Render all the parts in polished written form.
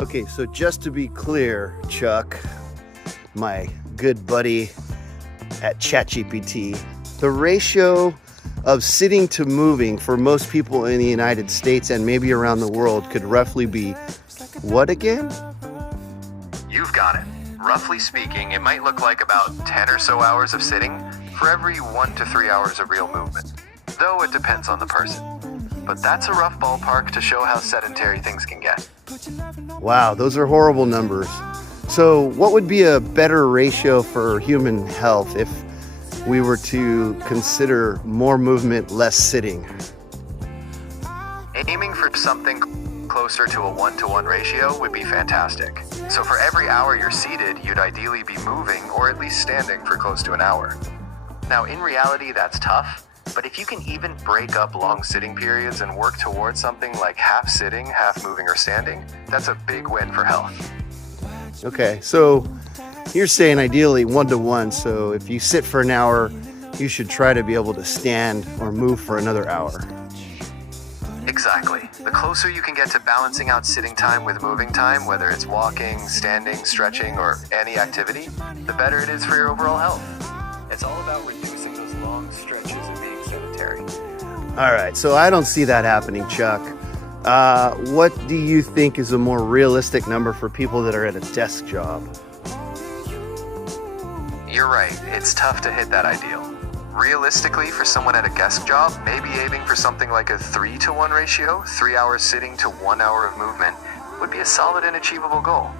Okay, so just to be clear, Chuck, my good buddy at ChatGPT, the ratio of sitting to moving for most people in the United States and maybe around the world could roughly be what again? You've got it. Roughly speaking, it might look like about 10 or so hours of sitting for every 1 to 3 hours of real movement, though it depends on the person. But that's a rough ballpark to show how sedentary things can get. Wow, those are horrible numbers. So what would be a better ratio for human health if we were to consider more movement, less sitting? Aiming for something closer to a 1-to-1 ratio would be fantastic. So for every hour you're seated, you'd ideally be moving or at least standing for close to an hour. Now, in reality, that's tough, but if you can even break up long sitting periods and work towards something like half sitting, half moving or standing, that's a big win for health. Okay, so you're saying ideally 1-to-1, so if you sit for an hour, you should try to be able to stand or move for another hour. Exactly. The closer you can get to balancing out sitting time with moving time, whether it's walking, standing, stretching, or any activity, the better it is for your overall health. It's all about reducing those long stretches and being sedentary. All right, so I don't see that happening, Chuck. What do you think is a more realistic number for people that are at a desk job? You're right, it's tough to hit that ideal. Realistically, for someone at a desk job, maybe aiming for something like a 3-to-1 ratio, 3 hours sitting to 1 hour of movement, would be a solid and achievable goal.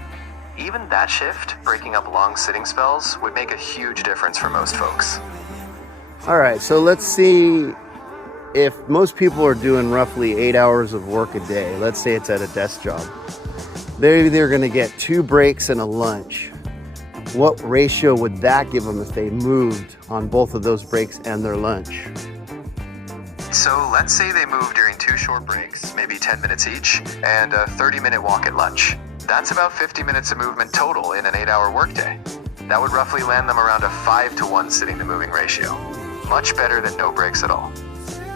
Even that shift, breaking up long sitting spells, would make a huge difference for most folks. All right, so let's see if most people are doing roughly 8 hours of work a day. Let's say it's at a desk job. They're going to get 2 breaks and a lunch. What ratio would that give them if they moved on both of those breaks and their lunch? So let's say they move during 2 short breaks, maybe 10 minutes each, and a 30-minute walk at lunch. That's about 50 minutes of movement total in an 8-hour workday. That would roughly land them around a 5-to-1 sitting to moving ratio. Much better than no breaks at all.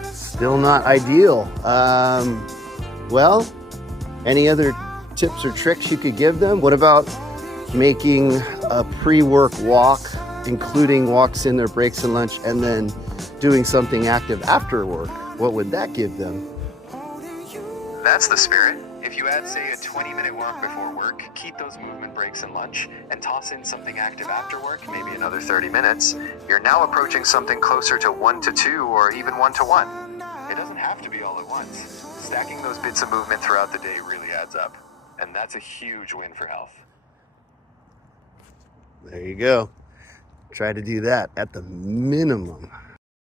Still not ideal. Well, any other tips or tricks you could give them? What about making a pre-work walk, including walks in their breaks and lunch, and then doing something active after work? What would that give them? That's the spirit. If you add, say, a 20-minute walk before work, keep those movement breaks and lunch, and toss in something active after work, maybe another 30 minutes, you're now approaching something closer to 1-to-2 or even 1-to-1. It doesn't have to be all at once. Stacking those bits of movement throughout the day really adds up, and that's a huge win for health. There you go. Try to do that at the minimum.